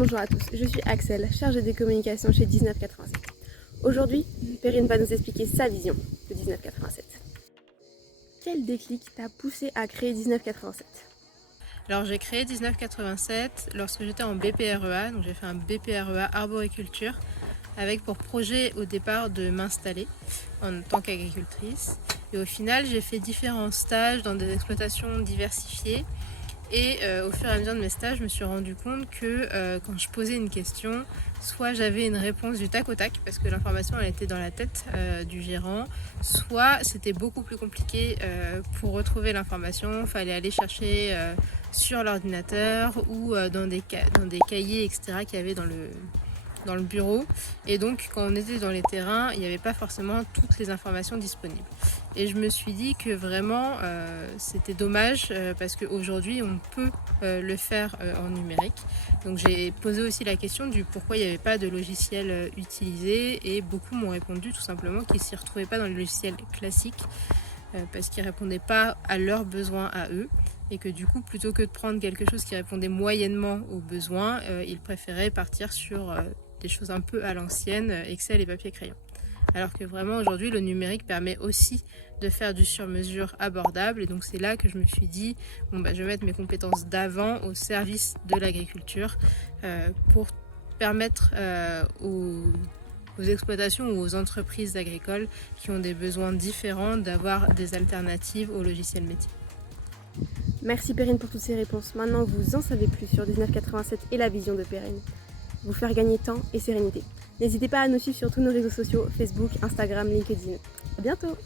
Bonjour à tous, je suis Axel, chargée des communications chez 1987. Aujourd'hui, Perrine va nous expliquer sa vision de 1987. Quel déclic t'a poussé à créer 1987? Alors j'ai créé 1987 lorsque j'étais en BPREA, donc j'ai fait un BPREA arboriculture avec pour projet au départ de m'installer en tant qu'agricultrice. Et au final j'ai fait différents stages dans des exploitations diversifiées et au fur et à mesure de mes stages je me suis rendu compte que quand je posais une question, soit j'avais une réponse du tac au tac parce que l'information elle était dans la tête du gérant, soit c'était beaucoup plus compliqué pour retrouver l'information, il fallait aller chercher sur l'ordinateur ou dans des cahiers etc. qu'il y avait dans le bureau, et donc quand on était dans les terrains il n'y avait pas forcément toutes les informations disponibles, et je me suis dit que vraiment c'était dommage parce qu'aujourd'hui on peut le faire en numérique. Donc j'ai posé aussi la question du pourquoi il n'y avait pas de logiciel utilisé, et beaucoup m'ont répondu tout simplement qu'ils ne s'y retrouvaient pas dans les logiciels classiques parce qu'ils ne répondaient pas à leurs besoins à eux, et que du coup plutôt que de prendre quelque chose qui répondait moyennement aux besoins, ils préféraient partir sur des choses un peu à l'ancienne, Excel et papier crayon. Alors que vraiment aujourd'hui le numérique permet aussi de faire du sur-mesure abordable, et donc c'est là que je me suis dit je vais mettre mes compétences d'avant au service de l'agriculture pour permettre aux exploitations ou aux entreprises agricoles qui ont des besoins différents d'avoir des alternatives au logiciel métier. Merci Perrine pour toutes ces réponses. Maintenant vous en savez plus sur 1987 et la vision de Perrine. Vous faire gagner temps et sérénité. N'hésitez pas à nous suivre sur tous nos réseaux sociaux, Facebook, Instagram, LinkedIn. À bientôt!